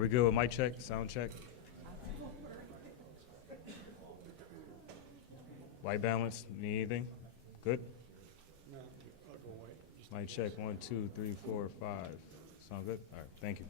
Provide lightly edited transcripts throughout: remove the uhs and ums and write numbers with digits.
we good with mic check, sound check? White balance, need anything? Good? No, I'll go away. Mic check, 1, 2, 3, 4, 5. Sound good? All right, thank you.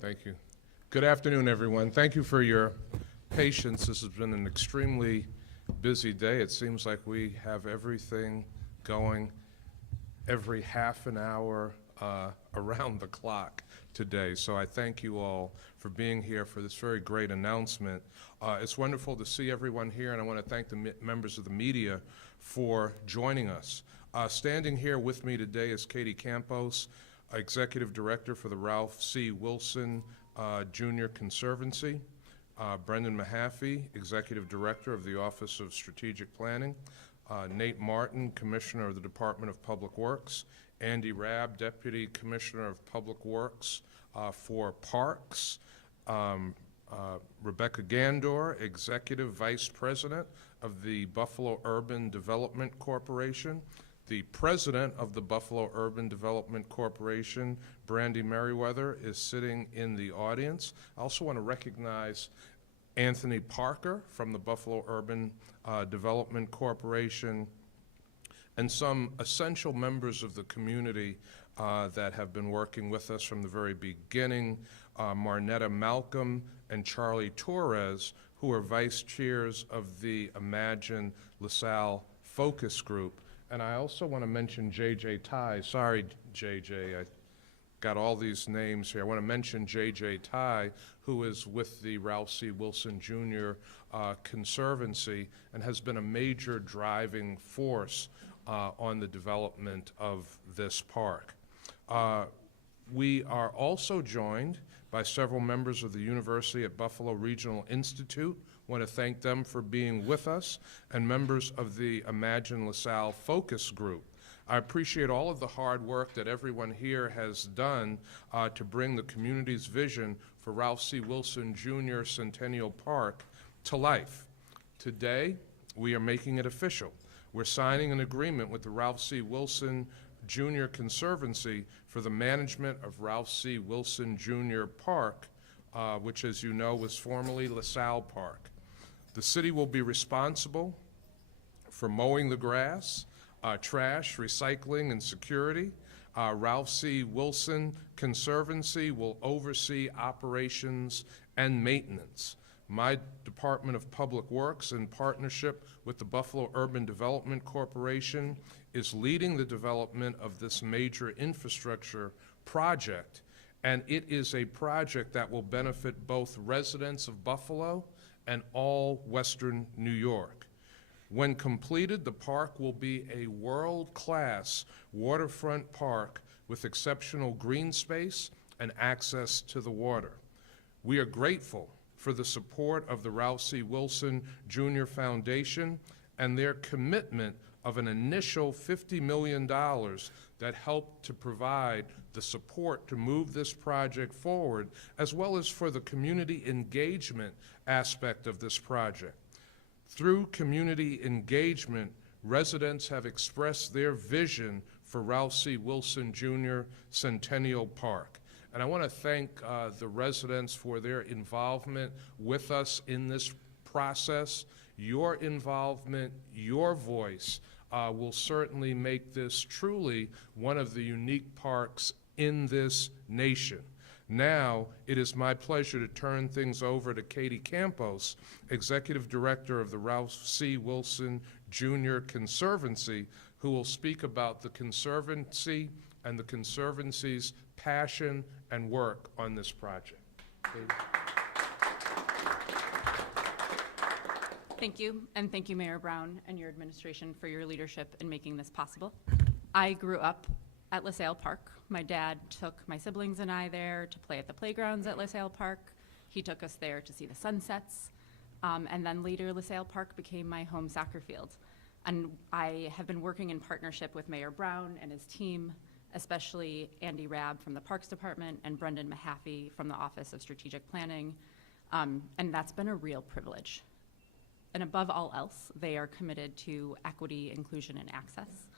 Thank you. Good afternoon, everyone. Thank you for your patience. This has been an extremely busy day. It seems like we have everything going every half an hour around the clock today. So I thank you all for being here for this very great announcement. It's wonderful to see everyone here, and I want to thank the members of the media for joining us. Standing here with me today is Katie Campos, Executive Director for the Ralph C. Wilson Jr. Conservancy, Brendan Mahaffey, Executive Director of the Office of Strategic Planning, Nate Martin, Commissioner of the Department of Public Works, Andy Rabb, Deputy Commissioner of Public Works for Parks, Rebecca Gandor, Executive Vice President of the Buffalo Urban Development Corporation, the President of the Buffalo Urban Development Corporation, Brandy Merriweather, is sitting in the audience. I also want to recognize Anthony Parker from the Buffalo Urban Development Corporation, and some essential members of the community that have been working with us from the very beginning. Marnetta Malcolm, and Charlie Torres, who are vice chairs of the Imagine LaSalle Focus Group. And I also want to mention J.J. Ty. Sorry, J.J., I got all these names here. I want to mention J.J. Ty, who is with the Ralph C. Wilson Jr. Conservancy and has been a major driving force on the development of this park. We are also joined by several members of the University at Buffalo Regional Institute. I want to thank them for being with us, and members of the Imagine LaSalle Focus Group. I appreciate all of the hard work that everyone here has done to bring the community's vision for Ralph C. Wilson Jr. Centennial Park to life. Today, we are making it official. We're signing an agreement with the Ralph C. Wilson Jr. Conservancy for the management of Ralph C. Wilson Jr. Park, which, as you know, was formerly LaSalle Park. The city will be responsible for mowing the grass, trash, recycling, and security. Ralph C. Wilson Conservancy will oversee operations and maintenance. My Department of Public Works, in partnership with the Buffalo Urban Development Corporation, is leading the development of this major infrastructure project, and it is a project that will benefit both residents of Buffalo and all Western New York. When completed, the park will be a world-class waterfront park with exceptional green space and access to the water. We are grateful for the support of the Ralph C. Wilson Jr. Foundation and their commitment of an initial $50 million that helped to provide the support to move this project forward, as well as for the community engagement aspect of this project. Through community engagement, residents have expressed their vision for Ralph C. Wilson Jr. Centennial Park. And I want to thank the residents for their involvement with us in this process. Your involvement, your voice, will certainly make this truly one of the unique parks in this nation. Now, it is my pleasure to turn things over to Katie Campos, Executive Director of the Ralph C. Wilson Jr. Conservancy, who will speak about the Conservancy and the Conservancy's passion and work on this project. Katie. Thank you, and thank you, Mayor Brown and your administration for your leadership in making this possible. I grew up at LaSalle Park. My dad took my siblings and I there to play at the playgrounds at LaSalle Park. He took us there to see the sunsets, and then later LaSalle Park became my home soccer field. And I have been working in partnership with Mayor Brown and his team, especially Andy Rabb from the Parks Department and Brendan Mahaffey from the Office of Strategic Planning, and that's been a real privilege. And above all else, they are committed to equity, inclusion, and access.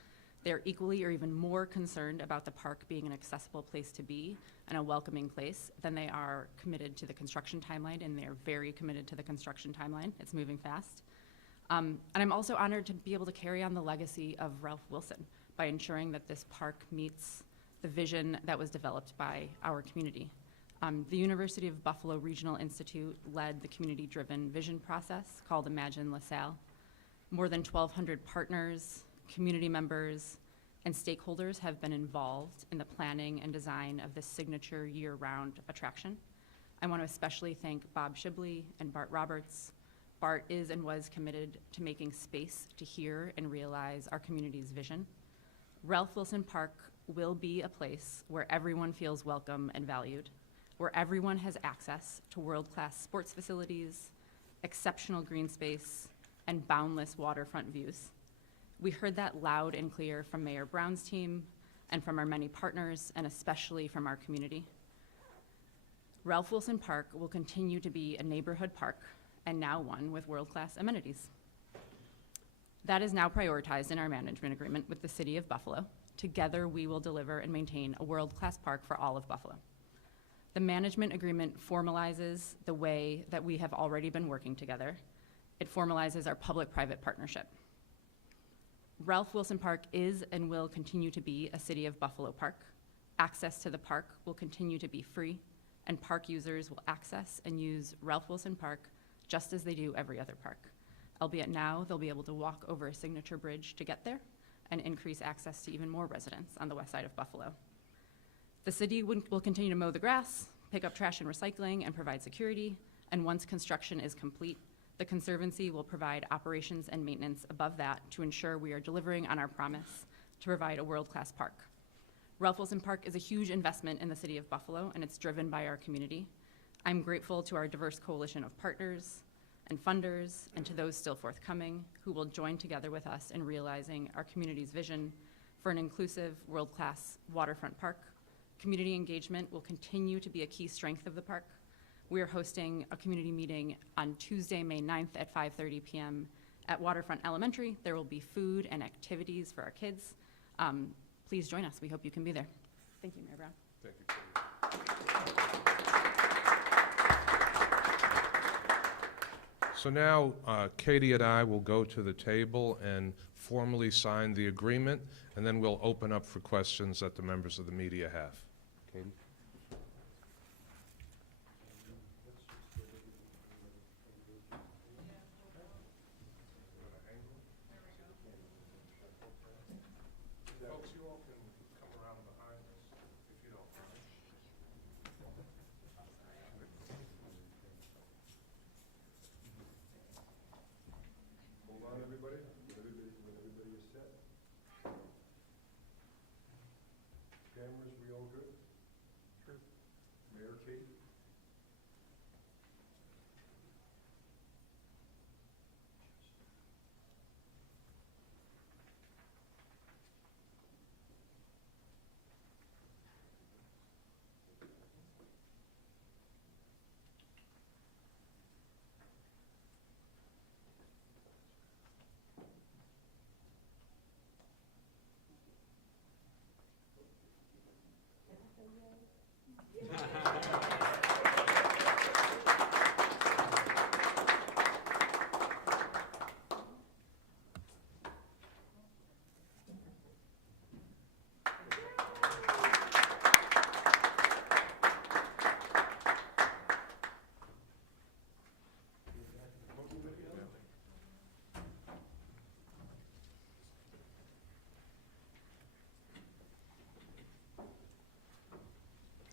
They're equally or even more concerned about the park being an accessible place to be and a welcoming place than they are committed to the construction timeline, and they're very committed to the construction timeline. It's moving fast. And I'm also honored to be able to carry on the legacy of Ralph Wilson by ensuring that this park meets the vision that was developed by our community. The University of Buffalo Regional Institute led the community-driven vision process called Imagine LaSalle. More than 1,200 partners, community members, and stakeholders have been involved in the planning and design of this signature year-round attraction. I want to especially thank Bob Shibley and Bart Roberts. Bart is and was committed to making space to hear and realize our community's vision. Ralph Wilson Park will be a place where everyone feels welcome and valued, where everyone has access to world-class sports facilities, exceptional green space, and boundless waterfront views. We heard that loud and clear from Mayor Brown's team and from our many partners, and especially from our community. Ralph Wilson Park will continue to be a neighborhood park, and now one with world-class amenities. That is now prioritized in our management agreement with the City of Buffalo. Together, we will deliver and maintain a world-class park for all of Buffalo. The management agreement formalizes the way that we have already been working together. It formalizes our public-private partnership. Ralph Wilson Park is and will continue to be a City of Buffalo park. Access to the park will continue to be free, and park users will access and use Ralph Wilson Park just as they do every other park. Albeit now, they'll be able to walk over a signature bridge to get there and increase access to even more residents on the west side of Buffalo. The city will continue to mow the grass, pick up trash and recycling, and provide security. And once construction is complete, the Conservancy will provide operations and maintenance above that to ensure we are delivering on our promise to provide a world-class park. Ralph Wilson Park is a huge investment in the city of Buffalo, and it's driven by our community. I'm grateful to our diverse coalition of partners and funders, and to those still forthcoming who will join together with us in realizing our community's vision for an inclusive, world-class waterfront park. Community engagement will continue to be a key strength of the park. We are hosting a community meeting on Tuesday, May 9th at 5:30 p.m. at Waterfront Elementary. There will be food and activities for our kids. Please join us. We hope you can be there. Thank you, Mayor Brown. Thank you, Katie. So now, Katie and I will go to the table and formally sign the agreement, and then we'll open up for questions that the members of the media have. Katie? Folks, you all can come around behind us, if you don't mind. Hold on, everybody. When everybody is set. Cameras, we all good? Sure. Mayor Kate?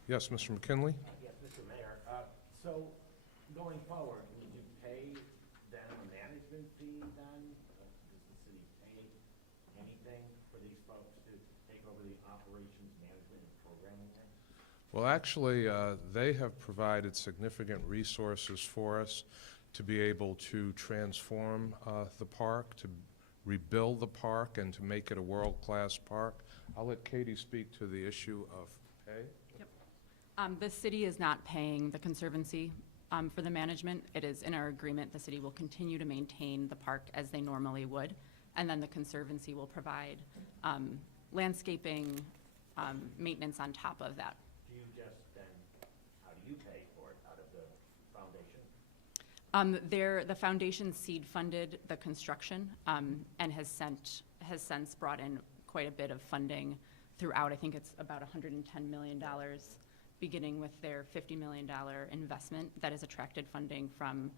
Yes, Mr. McKinley? Yes, Mr. Mayor. So, going forward, would you pay them a management fee then? Does the city pay anything for these folks to take over the operations management and programming thing? Well, actually, they have provided significant resources for us to be able to transform the park, to rebuild the park, and to make it a world-class park. I'll let Katie speak to the issue of pay. The city is not paying the Conservancy for the management. It is in our agreement, the city will continue to maintain the park as they normally would, and then the Conservancy will provide landscaping, maintenance on top of that. Do you just then, how do you pay for it? Out of the foundation? The foundation seed funded the construction and has since brought in quite a bit of funding throughout. I think it's about $110 million, beginning with their $50 million investment that has attracted funding from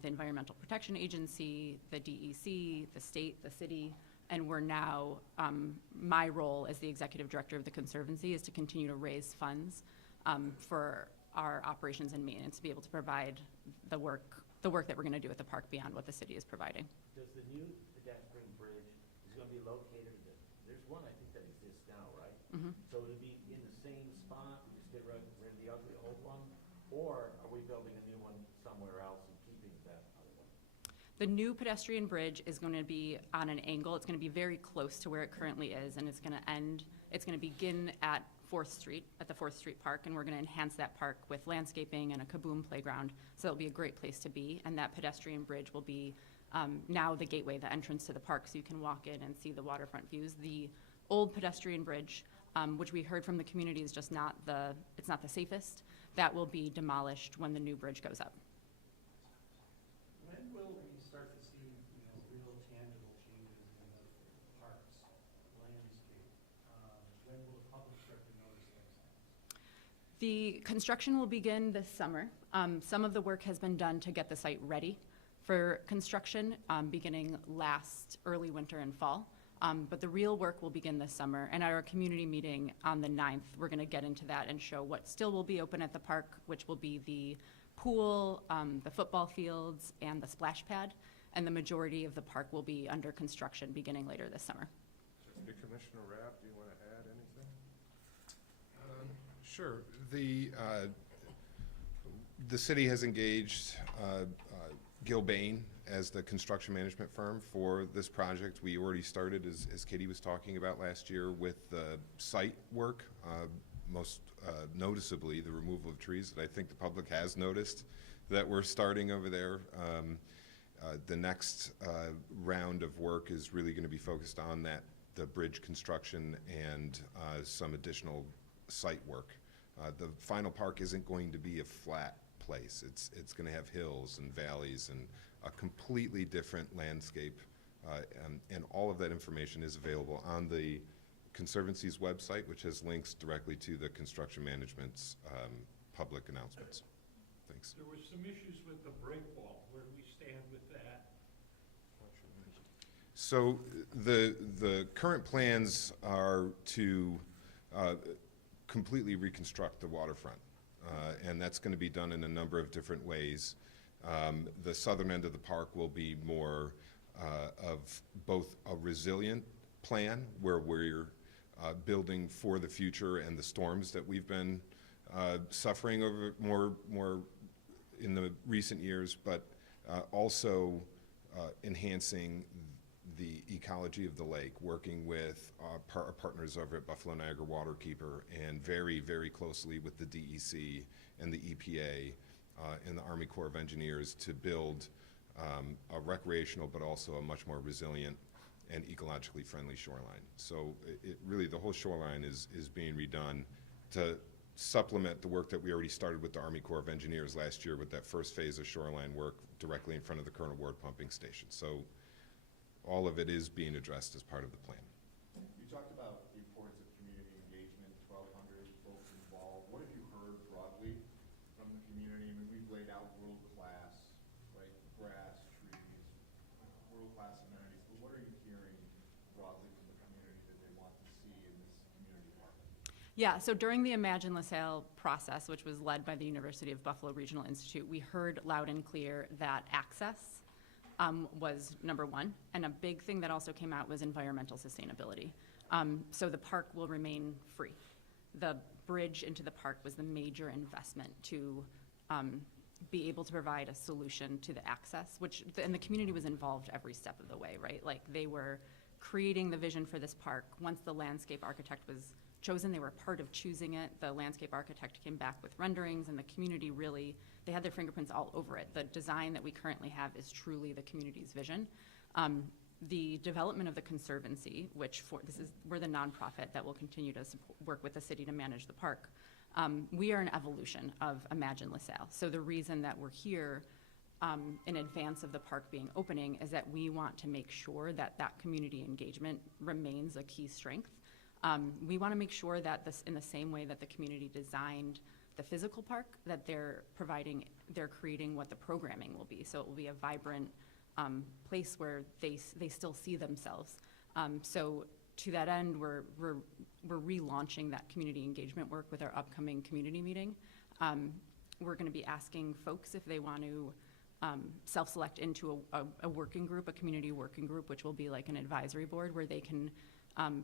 the Environmental Protection Agency, the DEC, the state, the city, and we're now, my role as the executive director of the Conservancy is to continue to raise funds for our operations and maintenance to be able to provide the work that we're going to do at the park beyond what the city is providing. Does the new pedestrian bridge is going to be located, there's one I think that exists now, right? Mm-hmm. So it'll be in the same spot, we just get rid of the ugly old one? Or are we building a new one somewhere else and keeping that other one? The new pedestrian bridge is going to be on an angle. It's going to be very close to where it currently is, and it's going to begin at 4th Street, at the 4th Street Park, and we're going to enhance that park with landscaping and a kaboom playground, so it'll be a great place to be, and that pedestrian bridge will be now the gateway, the entrance to the park, so you can walk in and see the waterfront views. The old pedestrian bridge, which we heard from the community is just not the safest, that will be demolished when the new bridge goes up. When will we start to see, real tangible changes in the parks, landscape? When will the public start to notice those things? The construction will begin this summer. Some of the work has been done to get the site ready for construction, beginning last early winter and fall. But the real work will begin this summer. And at our community meeting on the 9th, we're going to get into that and show what still will be open at the park, which will be the pool, the football fields, and the splash pad. And the majority of the park will be under construction beginning later this summer. Commissioner Rapp, do you want to add anything? Sure. The city has engaged Gil Bain as the construction management firm for this project. We already started, as Katie was talking about last year, with the site work, most noticeably the removal of trees that I think the public has noticed that we're starting over there. The next round of work is really going to be focused on the bridge construction and some additional site work. The final park isn't going to be a flat place. It's going to have hills and valleys and a completely different landscape, and all of that information is available on the Conservancy's website, which has links directly to the construction management's public announcements. Thanks. There were some issues with the break wall. Where do we stand with that? So the current plans are to completely reconstruct the waterfront, and that's going to be done in a number of different ways. The southern end of the park will be more of both a resilient plan, where we're building for the future and the storms that we've been suffering over more in the recent years, but also enhancing the ecology of the lake, working with our partners over at Buffalo Niagara Waterkeeper, and very, very closely with the DEC and the EPA and the Army Corps of Engineers to build a recreational but also a much more resilient and ecologically friendly shoreline. So really the whole shoreline is being redone to supplement the work that we already started with the Army Corps of Engineers last year with that first phase of shoreline work directly in front of the Colonel Ward pumping station. So all of it is being addressed as part of the plan. You talked about the importance of community engagement, 1,200 folks involved. What have you heard broadly from the community? I mean, we've laid out world-class, right, grass, trees, world-class amenities, but what are you hearing broadly from the community that they want to see in this community park? Yeah, so during the Imagine LaSalle process, which was led by the University of Buffalo Regional Institute, we heard loud and clear that access was number one, and a big thing that also came out was environmental sustainability. So the park will remain free. The bridge into the park was the major investment to be able to provide a solution to the access, and the community was involved every step of the way, right? Like, they were creating the vision for this park. Once the landscape architect was chosen, they were part of choosing it. The landscape architect came back with renderings, and the community really, they had their fingerprints all over it. The design that we currently have is truly the community's vision. The development of the Conservancy, which we're the nonprofit that will continue to work with the city to manage the park. We are an evolution of Imagine LaSalle. So the reason that we're here in advance of the park being opening is that we want to make sure that that community engagement remains a key strength. We want to make sure that in the same way that the community designed the physical park, that they're creating what the programming will be. So it will be a vibrant place where they still see themselves. So to that end, we're relaunching that community engagement work with our upcoming community meeting. We're going to be asking folks if they want to self-select into a working group, a community working group, which will be like an advisory board where they can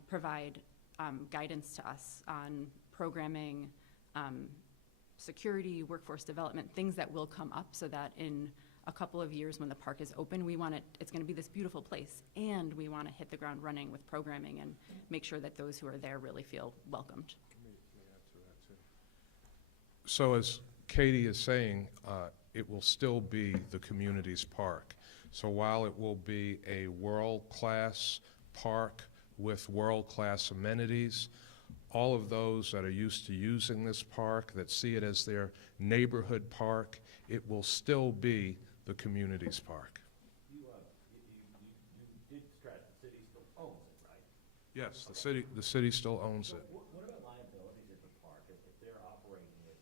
provide guidance to us on programming, security, workforce development, things that will come up, so that in a couple of years when the park is open, it's going to be this beautiful place, and we want to hit the ground running with programming and make sure that those who are there really feel welcomed. Let me add to that too. So as Katie is saying, it will still be the community's park. So while it will be a world-class park with world-class amenities, all of those that are used to using this park, that see it as their neighborhood park, it will still be the community's park. You did stress the city still owns it, right? Yes, the city still owns So it. what are the liabilities at the park if they're operating it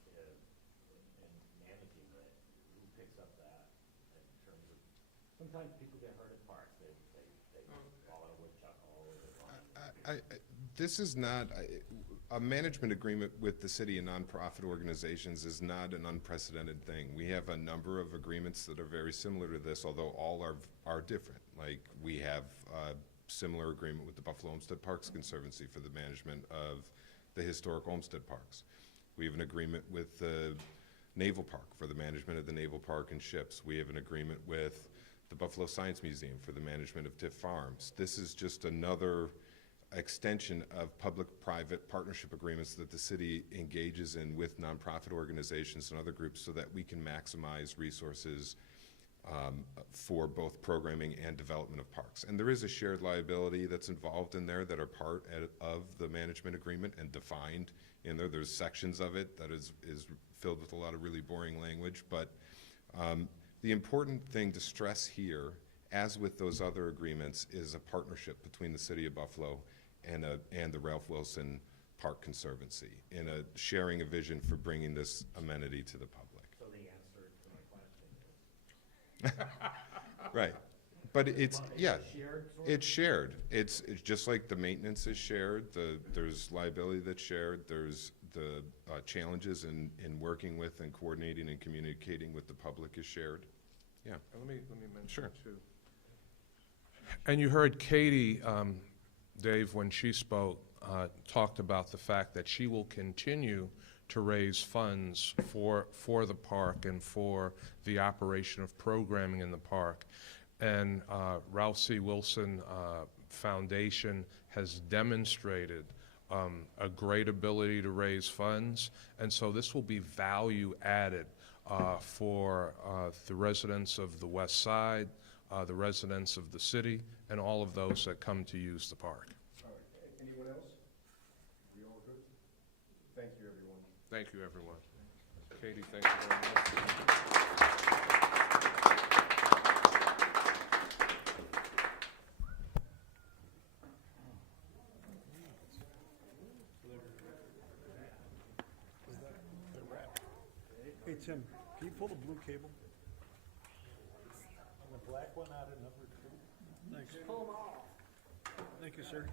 sometimes people get hurt at parks, they fall in a woodchuck all over the lawn. This is not, a management agreement with the city and nonprofit organizations is not an unprecedented thing. We have a number of agreements that are very similar to this, although all are different. Like, we have a similar agreement with the Buffalo Homestead Parks Conservancy for the management of the historic Homestead Parks. We have an agreement with the Naval Park for the management of the Naval Park and ships. We have an agreement with the Buffalo Science Museum for the management of Tiff Farms. This is just another extension of public-private partnership agreements that the city engages in with nonprofit organizations and other groups so that we can maximize resources for both programming and development of parks. And there is a shared liability that's involved in there that are part of the management agreement and defined in there. There's sections of it that is filled with a lot of really boring language, but the important thing to stress here, as with those other agreements, is a partnership between the City of Buffalo and the Ralph Wilson Park Conservancy in a sharing a vision for bringing this amenity to the public. So the answer to my question is? Right. But it's, Well, yeah, shared, sort of? it's shared. It's just like the maintenance is shared, there's liability that's shared, there's the challenges in working with and coordinating and communicating with the public is shared. Yeah. Let me mention Sure. too. And you heard Katie, Dave, when she spoke, talked about the fact that she will continue to raise funds for the park and for the operation of programming in the park. And Ralph C. Wilson Foundation has demonstrated a great ability to raise funds, and so this will be value added for the residents of the west side, the residents of the city, and all of those that come to use the park. All right, anyone else? We all good? Thank you, everyone. Thank you, everyone. Katie, thank you very much. Hey, Tim, can you pull the blue cable? And the black one out of number 2? Thanks. Pull them all. Thank you, sir.